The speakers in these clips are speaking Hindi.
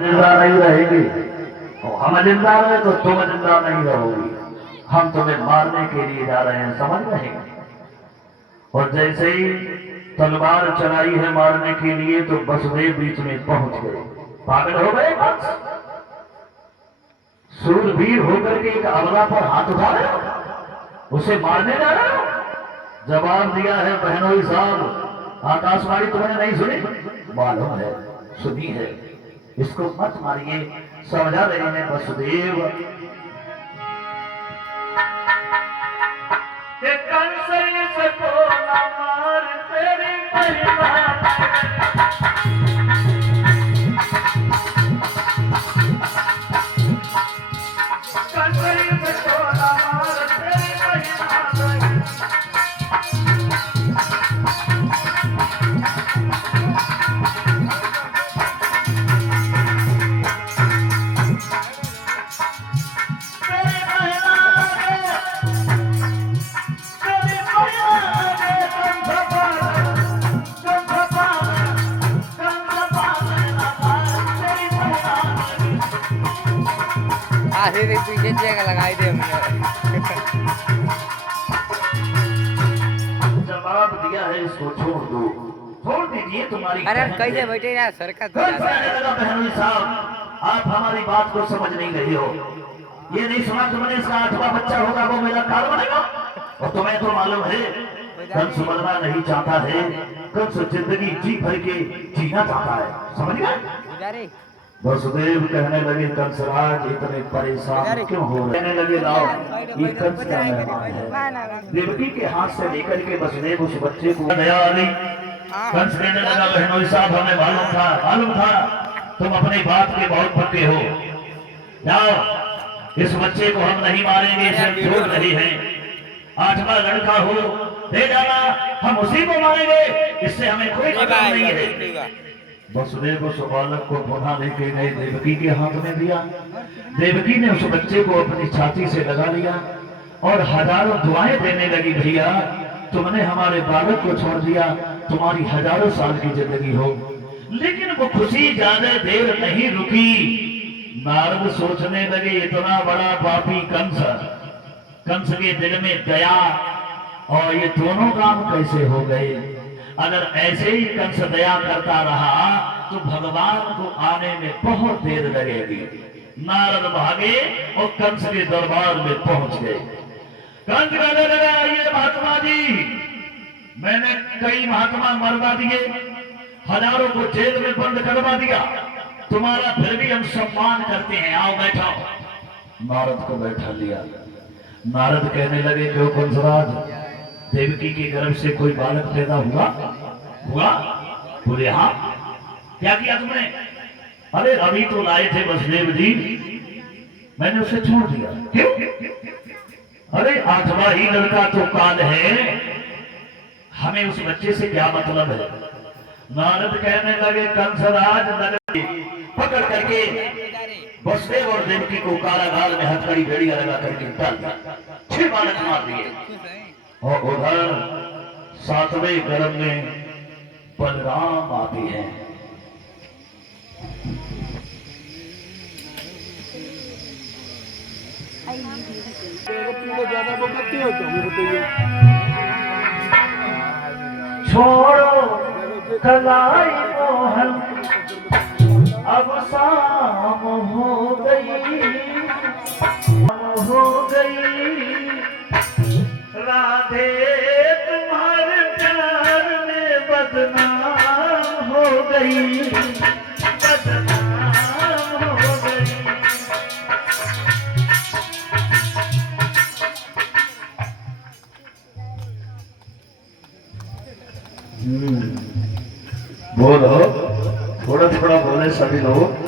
जिंदा नहीं रहेगी और हम जिंदा रहे तो तुम जिंदा नहीं रहोगी। हम तुम्हें मारने के लिए जा रहे हैं, समझ रहे हैं। और जैसे ही तलवार चलाई है मारने के लिए तो वसुदेव बीच में पहुंच गए। पागल हो गए कंस, सूरवीर होकर के एक अबला पर हाथ उठा रहे हो, उसे मारने जा रहे हो। जवाब दिया है बहनोई साहब, आकाशवाणी तुमने नहीं सुनी? मालूम है, सुनी है, इसको मत मारिए। समझा रहे हैं वसुदेव कंस को न मार तेरी महिमा। पीछे चेक लगाई दे हमने। जवाब दिया है, इसको छोड़ दो, छोड़ दीजिए। तुम्हारी अरे कैसे बैठे यार सरकत बहनोई साहब, आप हमारी बात को समझ नहीं रही हो। ये नहीं सुना तुमने इसका 8वां बच्चा होगा वो मेरा काल बनेगा। और तुम्हें तो मालूम है कंस मरना नहीं चाहता है, कंस जिंदगी जी भर के जीना चाहता है, समझ गए। वसुदेव कहने लगे कंसराज इतने परेशान क्यों हो रहे? कहने लगे लाओ ये कंस का मेहमान है। देवकी के हाथ से लेकर के वसुदेव उस बच्चे को दया आली। कंस कहने लगा बहनोई साहब हमें मालूम था तुम अपनी बात के बहुत पक्के हो। जाओ इस बच्चे को हम नहीं मारेंगे, इसे छोड़ रही है। 8वां लड़का हो दे डाला, हम उसी को मारेंगे, इससे हमें कोई मतलब नहीं है। वसुदेव उस बालक को पुनः लेके गए, देवकी के हाथ में दिया। देवकी ने उस बच्चे को अपनी छाती से लगा लिया और हजारों दुआएं देने लगी, भैया तुमने हमारे बालक को छोड़ दिया, तुम्हारी हजारों साल की जिंदगी हो। लेकिन वो खुशी ज्यादा देर नहीं रुकी। नारद सोचने लगे इतना बड़ा पापी कंस के दिल में दया और ये दोनों काम कैसे हो गए। अगर ऐसे ही कंस दया करता रहा तो भगवान को आने में बहुत देर लगेगी। नारद भागे और कंस के दरबार में पहुंच गए। कंस कहने लगा ये महात्मा जी, मैंने कई महात्मा मरवा दिए, हजारों को जेल में बंद करवा दिया, तुम्हारा फिर भी हम सम्मान करते हैं, आओ बैठाओ। नारद को बैठा लिया। नारद कहने लगे क्यों कंसराज, देवकी के गर्भ से कोई बालक पैदा हुआ? बोले हाँ। क्या किया तुमने? अरे अभी तो लाए थे वसुदेव जी, मैंने उसे छोड़ दिया। क्यों? अरे 8वां ही लड़का तो काल है, हमें उस बच्चे से क्या मतलब है। नारद कहने लगे कंसराज पकड़ करके वसुदेव और देवकी को कारागार में हथकड़ी बेड़िया लगा करके डाल दिया। 6 बालक मार दिए। और उधर 7वें गर्भ में बलराम आते हैं। छोड़ो कलाई मोहन अब शाम हो गई, राधे तुम्हारे प्यार में बदनाम हो गई, बदनाम हो गई। बोलो, थोड़ा थोड़ा बोले सभी लोग।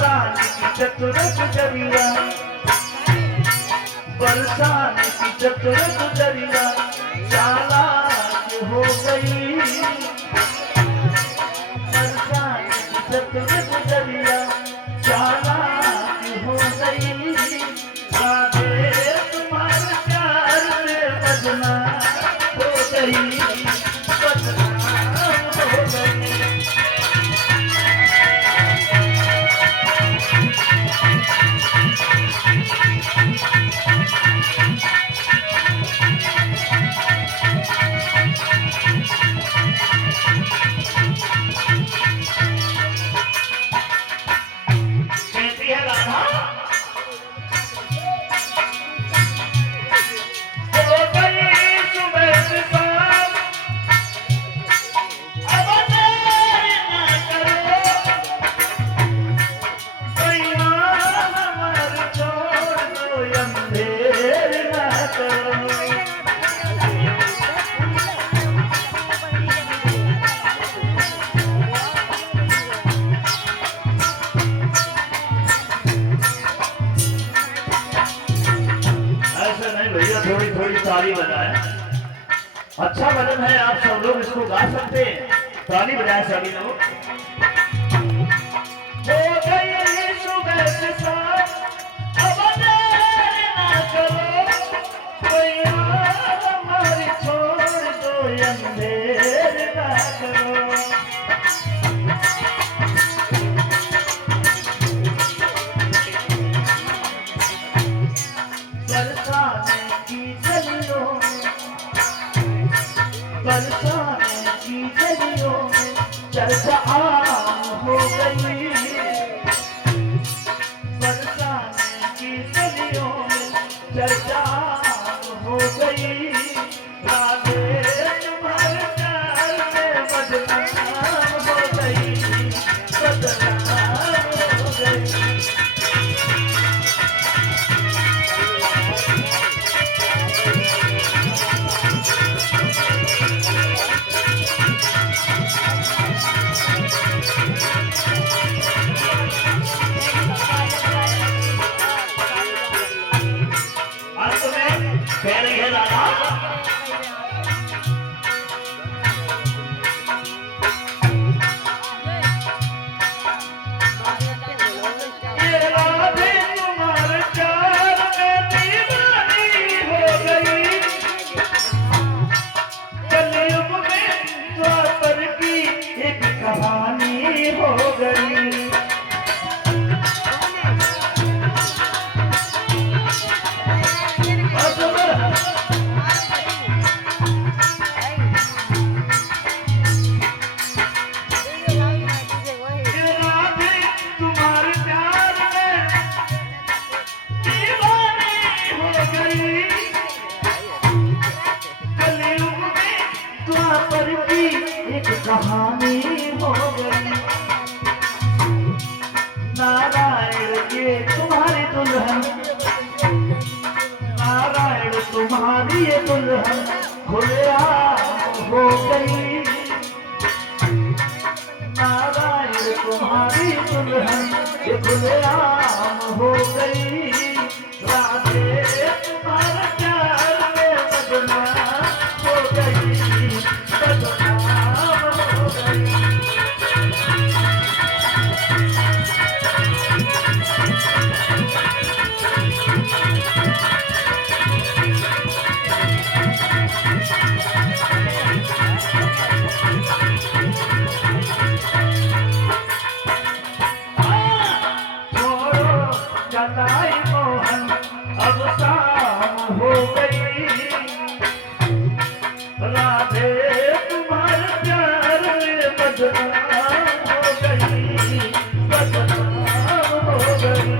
बरसाने की चतुर गुजरिया, बरसाने की चतुर गुजरिया चालाक हो गई, बरसाने की चतुर गुजरिया चालाक हो गई, राधे तुम्हारे प्यार में बदनाम हो गई, बदनाम हो गई। कहती है राधा, हो गई सुबह से शाम, अब देर न करो, बेईमान मर छोड़ दो, अंधेर न करो। ऐसा नहीं भैया, थोड़ी थोड़ी ताली बजाएं, अच्छा भजन है, आप सब लोग इसको गा सकते हैं, ताली बजाएं सभी लोग। हो गई सुबह से शाम, अब देर न करो, बेईमान हमारी छोड़ दो, अंधेर न करो। बरसाने की गलियों में, बरसाने की गलियों में चर्चा आम हो गई, बरसाने की गलियों में चर्चा आम हो गई, राधे तुम्हारे प्यार में बदनाम हो गई, बदनाम हो गई। अंत में कह रही है राधा, ये राधे तुम्हारे प्यार में दीवानी हो गई, कलयुग में द्वापर की एक कहानी हो गई। तुम्हारे प्यार में दीवानी हो गई, कलयुग में द्वापर की एक कहानी हो गई। नारायण ये तुम्हारी दुल्हन, नारायण तुम्हारी ये दुल्हन खुलेआम हो गई, नारायण तुम्हारी दुल्हन ये खुलेआम हो गई, राधे तुम्हारे प्यार में बदनाम हो गई, बदनाम हो गई। जलाई मोहन अब शाम हो गई, राधे तुम्हारे प्यार में बदनाम हो गई, बदनाम हो गई।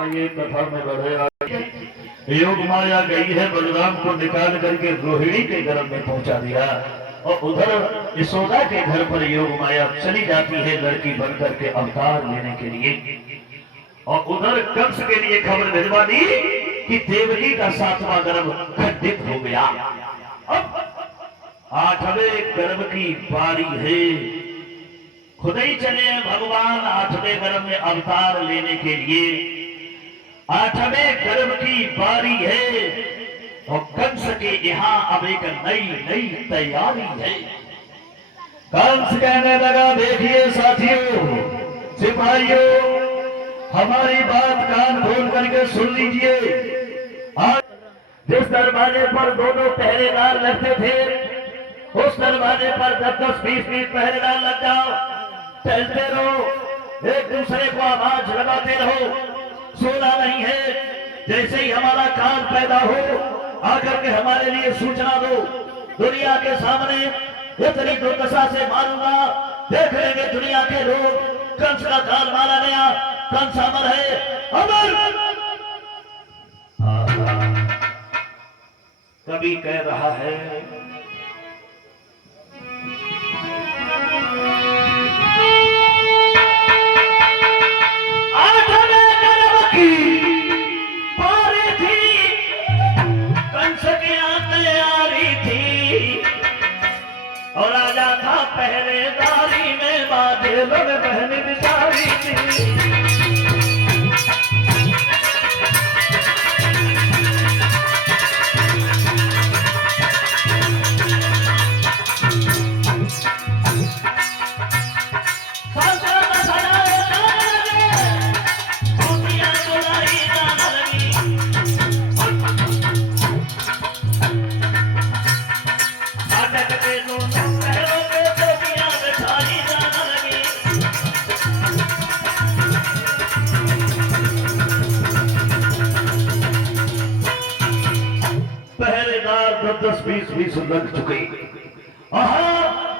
आइए कथा में बढ़े। योग माया गई है, बलराम को निकाल करके रोहिणी के गर्भ में पहुंचा दिया, और उधर यशोदा के घर पर योग माया चली जाती है लड़की बन करके अवतार लेने के लिए, और उधर कंस के लिए खबर भिजवा दी कि देवकी का 7वां गर्भ खंडित हो गया। अब 8वें गर्भ की बारी है। खुद ही चले भगवान 8वें गर्भ में अवतार लेने के लिए। 8वें गर्भ की बारी है और कंस के यहाँ अब एक नई नई तैयारी है। कंस कहने लगा, देखिए साथियों, सिपाहियों, हमारी बात कान खोल करके सुन लीजिए। आज जिस दरवाजे पर दोनों पहरेदार लगते थे, उस दरवाजे पर 10-10, 20-20 पहरेदार लग जाओ, चलते रहो, एक दूसरे को आवाज लगाते रहो, सोना नहीं है। जैसे ही हमारा काल पैदा हो, आकर के हमारे लिए सूचना दो। दुनिया के सामने इतनी दुर्दशा से मारूंगा, देख लेंगे दुनिया के लोग। कंस का काल मारा गया, कंस अमर है, अमर। कभी कह रहा है, और राजा था पहरेदारी में, बाजे लोग बहन बिचारी थी। पहरेदार 10-20 लग चुके।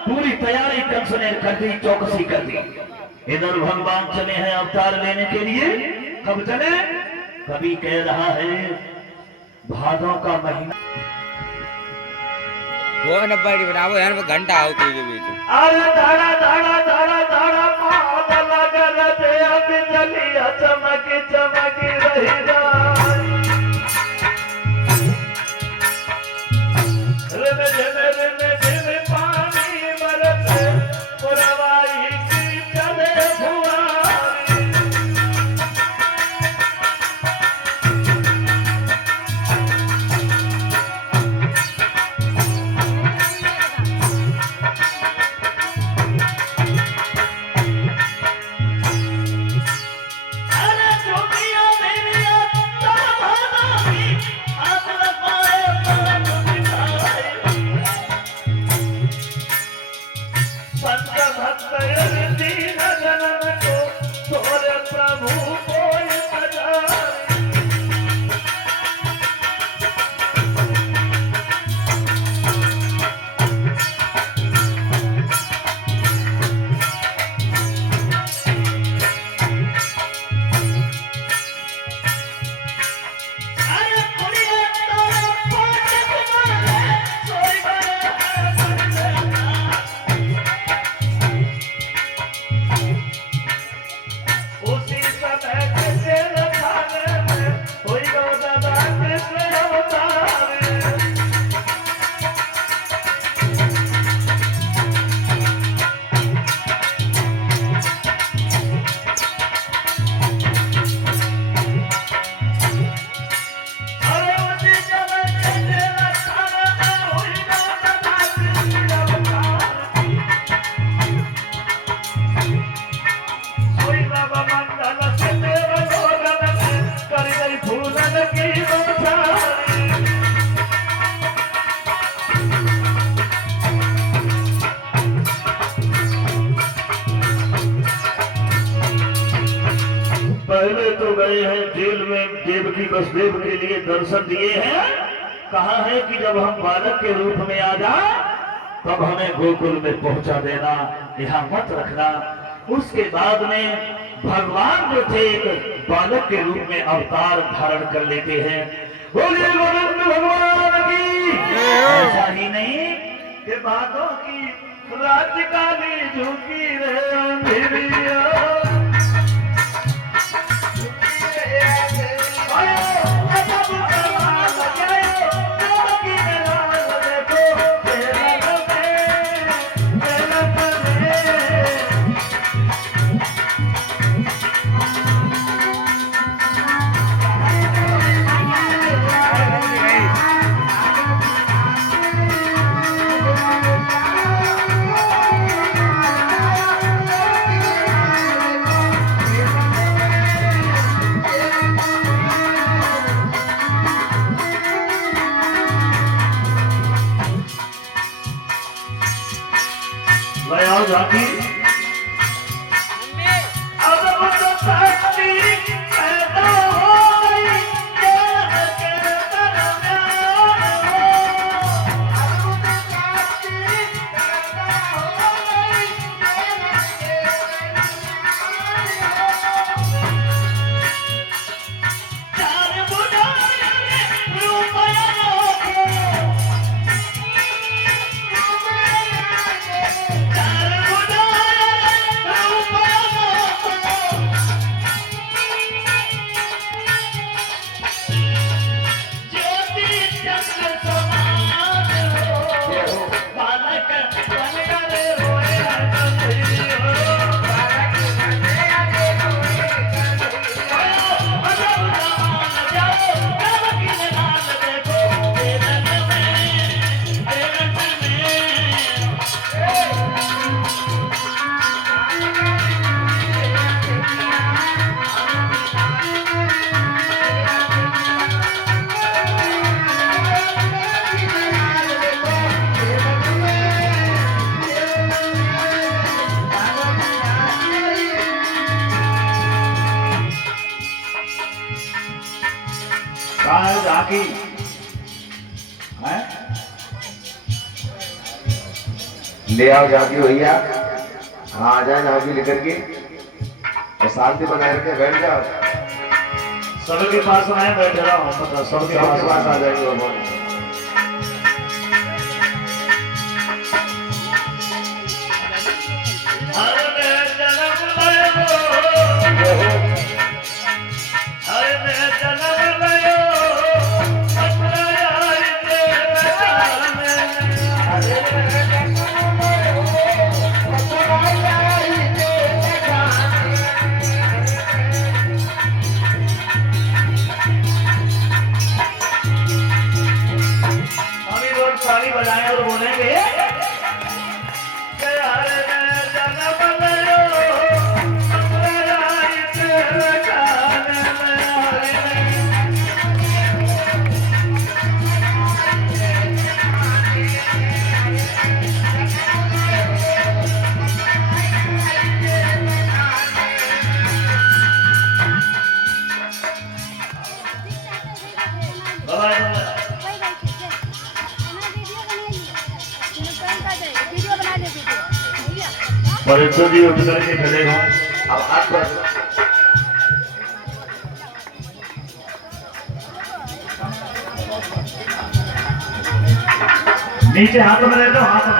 पूरी तैयारी कंस ने कर दी, चौकसी कर दी। इधर भगवान चले हैं अवतार लेने के लिए। कब चले? कभी कह रहा है भादों का महीना। वो न बड़ी बनाओ यार, वो घंटा हो के बीच। अरे धाड़ा धाड़ा धाड़ा धाड़ा पाद लगल दे, बिजलिया चमक चमक रही जाए। पानी बरसे पुरवाई की चले फुआरी। अरे चुपिया मेरी पहले तो गए हैं जेल में, देवकी वसुदेव के लिए दर्शन दिए हैं। कहा है कि जब हम बालक के रूप में आ जाए तब हमें गोकुल में पहुंचा देना, यहाँ मत रखना। उसके बाद में भगवान जो थे एक बालक के रूप में अवतार धारण कर लेते हैं। बोलिए गोविंद भगवान की। ऐसा ही नहीं कि बातों की राज्य काली झुकी रहे। कहाँ है झांकी है? ले आओ झांकी भैया, हाँ आ जाए झांकी लेकर के और शांति बनाए रखे, बैठ जाओ। सबके पास आए, बैठ रहा हूँ, मतलब सबके पास आ जाएंगे भगवान। ताली बजाएं और बोलेंगे परीक्षा जी उठ करके खड़े हो। अब हाथ पर नीचे हाथ में ले लो, हाथ में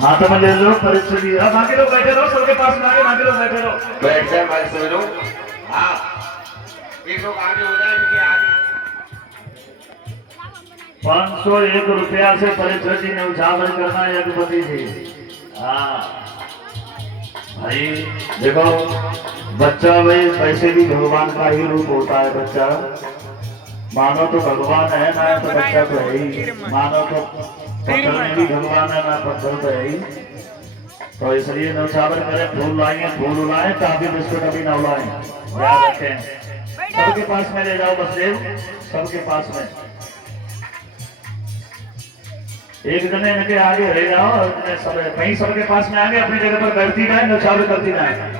हाथ में ले लो। परीक्षा जी अब बाकी लोग बैठे रहो, सबके पास में आगे बाकी लोग बैठे रहो। बैठ जाए भाई सभी लोग। हाँ एक लोग आगे हो जाए, इनके आगे 501 रुपया से परीक्षा जी ने उछावर करना है यज्ञपति जी। हाँ भाई देखो, बच्चा भाई वैसे भी भगवान का ही रूप होता है। बच्चा मानो तो भगवान है ना, तो बच्चा तो है ही। मानो तो पत्थर में भी भगवान है ना, पत्थर तो है ही। तो इसलिए नौछावर करें, फूल लाएंगे, फूल उलाएं, काफी बिस्कुट अभी न उलाएं, याद रखें। सबके पास में ले जाओ बसदेव, सबके पास में एक जने इनके आगे रह जाओ और सब कहीं सबके पास में आगे अपनी जगह पर करती रहे, नौछावर करती रहे।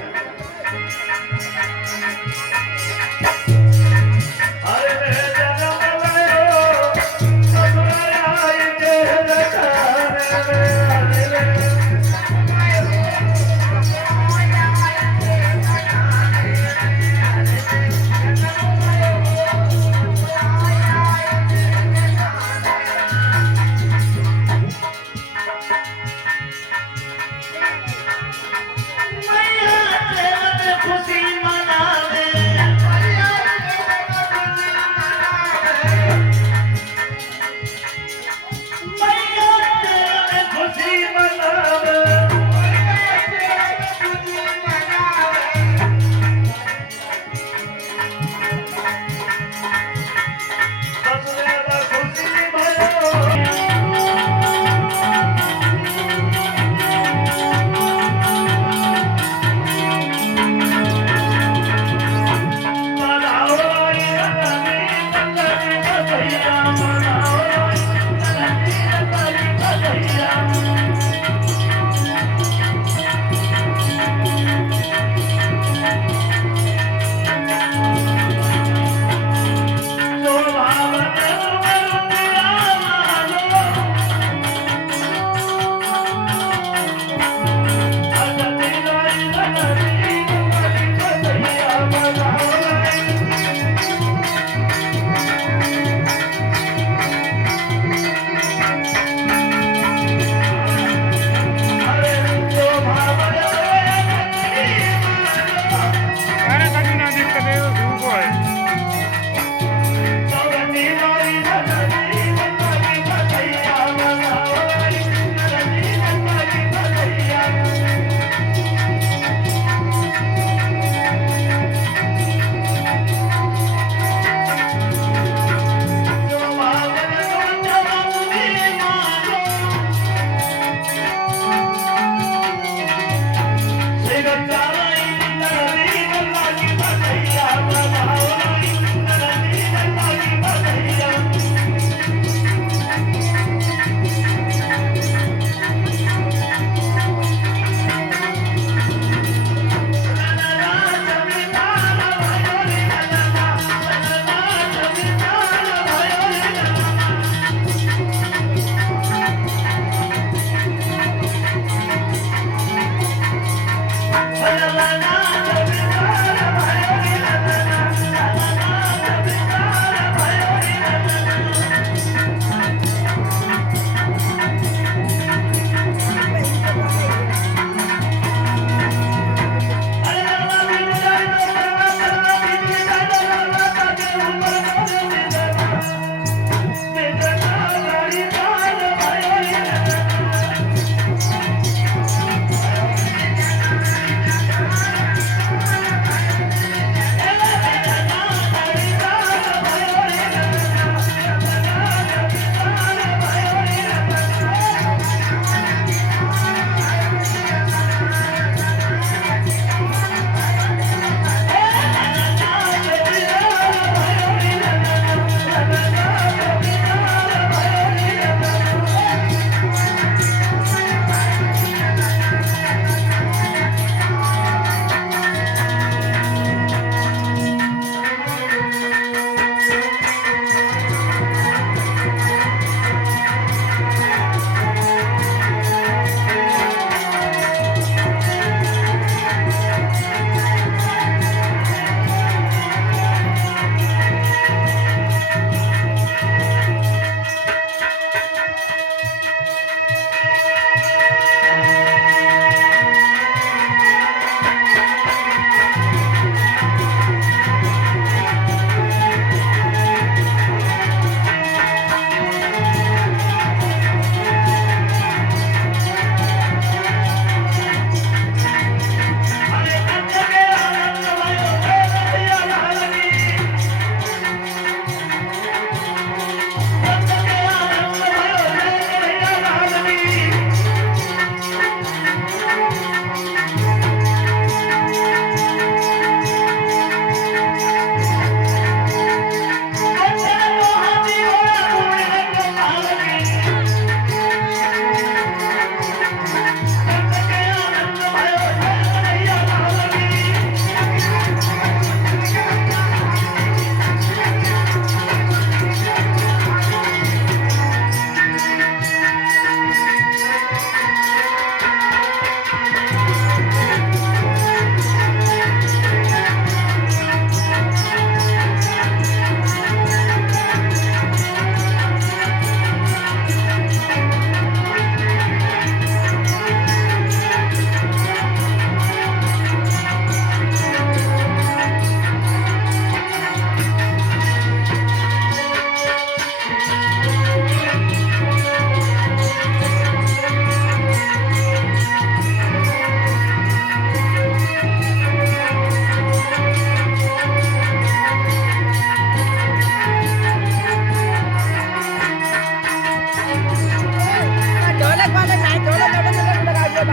बहुत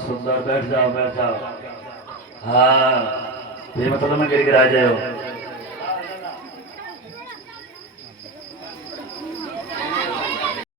सुंदर, बैठ जाओ बैठ जाओ। हाँ ये मतलब मैं गिर गिरा जाओ।